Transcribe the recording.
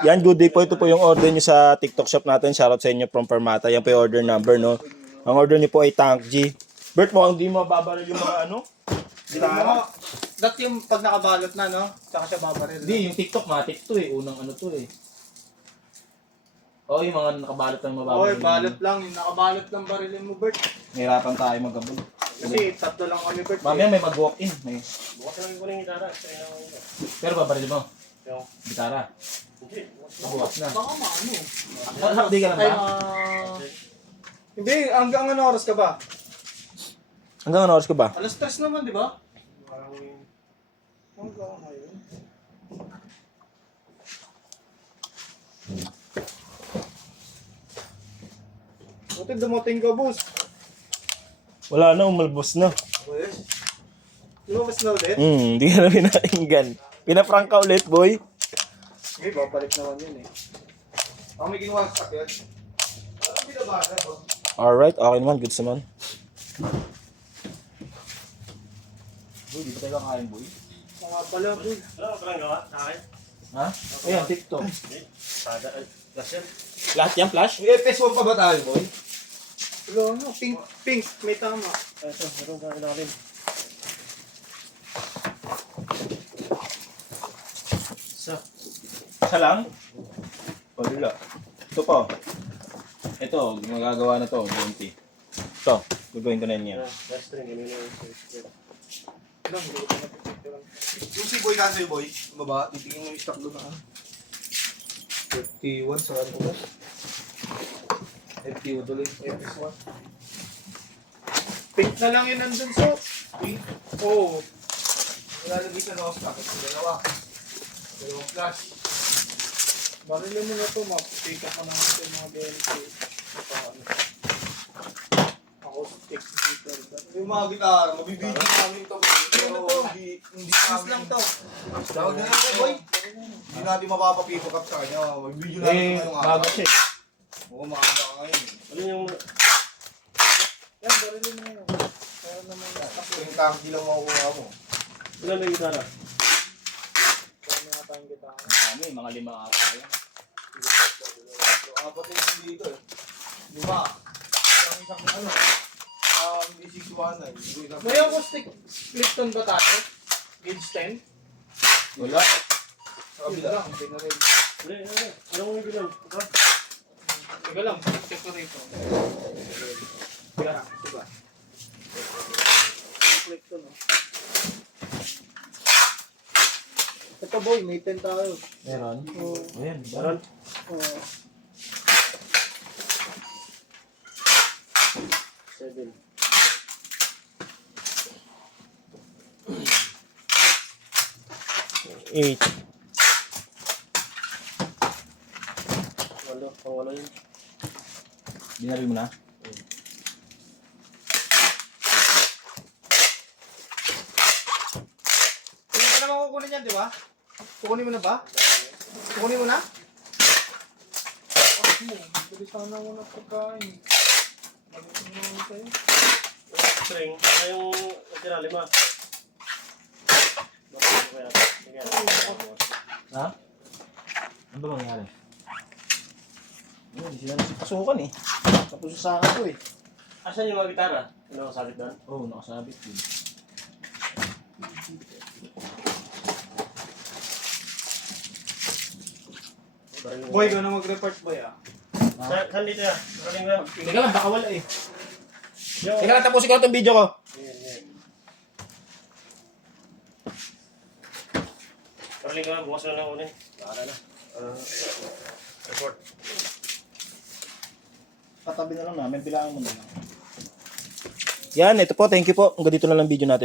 Yan, good day po. Ito po yung order nyo sa TikTok shop natin. Shoutout sa inyo from Permata. Yan po yung order number, no? Ang order nyo po ay Tank G. Bert, mo hindi mo babaril yung mga ano? Dat yung pag nakabalot na, no? Tsaka siya babaril. Hindi, yung TikTok matik to eh. Unang ano to eh. Oo, yung mga nakabalot ng mababaril. Oy, balot lang. Yung nakabalot ng barilin mo, Bert. Nahirapan tayo magkabul. Kasi tatlo lang kami, Bert. Mamaya may mag-walk-in. May... Bukas lang ko ng gitara. Pero babaril mo? Yung Gitara. hindi. Bukas na. Baka maano. Hindi ka lang Ay, ba? hindi, hanggang ano oras ka ba? Hanggang ano oras ka ba? Alas 3 naman, di ba? Hanggang ngayon. Buti dumating ka, boss. Wala na, umalbos na. Yes. Lumabas na ulit? Hindi ka na pinakinggan. Pinaprank ka ulit, boy. Sige, babalik naman yun eh. Ako may ginawa sa sakyan. Ano binabasa ba? Alright, okay naman. Goods naman. Boy, di ba tayo kakain, boy? Mga pala, boy. Ano ko lang gawa? Sa akin? Ha? Ayan, TikTok. Hindi. Sada. Kasi Lahat yan, flash? May FS1 pa ba tayo, boy? Wala, ano? Pink, pink. May tama. ito, meron ka natin. Isa lang? Wala. Ito po. Ito, magagawa na to, 20. Ito, gagawin ko na niya. Last string, ganun yung string. Lang, hindi ko napipicturean. Yung si Boy kasi Boy, baba, titingin mo yung stock doon na 51 sa ano ba? FT1 tuloy, FS1. Pink na lang yun nandun sa... Pink, Oo. nilalagay sa nose stock, dalawa. Dalawang flash. Barilin mo na ito, mapipika ka naman sa mga BLK. Acoustic guitar. Yung mga gitara, mabibigyan namin ito. Pero hindi lang to. Tawag na lang Boy. Hindi natin mapapapipak up sa kanya. Mabibigyan natin Eh, ngayong bago siya eh. Oo, makakita ka ngayon. Ano yung Yan, barilin mo na. Pero naman Yung tanki lang makukuha mo. ilan na yung gitara? Kaya nga tayong gitara. Marami, mga 5 ata yan. So, apat yung dito eh. Lima. Ang isang ano. Hindi 619. May acoustic Clifton ba tayo? Gauge 10? Wala. Sa kabila. Lang, hindi na rin. Hindi, ano? Ano yung bilang? Ito? Teka lang, check ko rito. Yan, diba? Clifton, no? Ito boy, may 10 tayo. Meron? Oo. Ayan, Meron? Oo. 7. Eight. Walo. Pang-walo yun. Binari mo na? Hindi ka naman kukunin yan, di ba? Kukunin mo na ba? Kukunin mo na? Bilis na muna pagkain. Bilis na muna sa'yo. String. Ano yung tira? 5. Bakit kaya? Sige. Ha? Ano ba mangyari? Hindi sila nasipasukan eh. Tapos sa akin to eh. Asan yung mga gitara? Ano nakasabit doon? Oo, nakasabit din. Boy, ka na mag-report boy ah. Saan dito yan? Galing mo yan? Teka lang, baka wala eh. Yung... Teka lang, tapusin ko na itong video ko. Yan, yan. Galing ka na, bukas na lang una eh. Bahala na. Report. Patabi na lang namin, bilangan mo na lang. Yan, ito po, thank you po. Hanggang dito na lang video natin.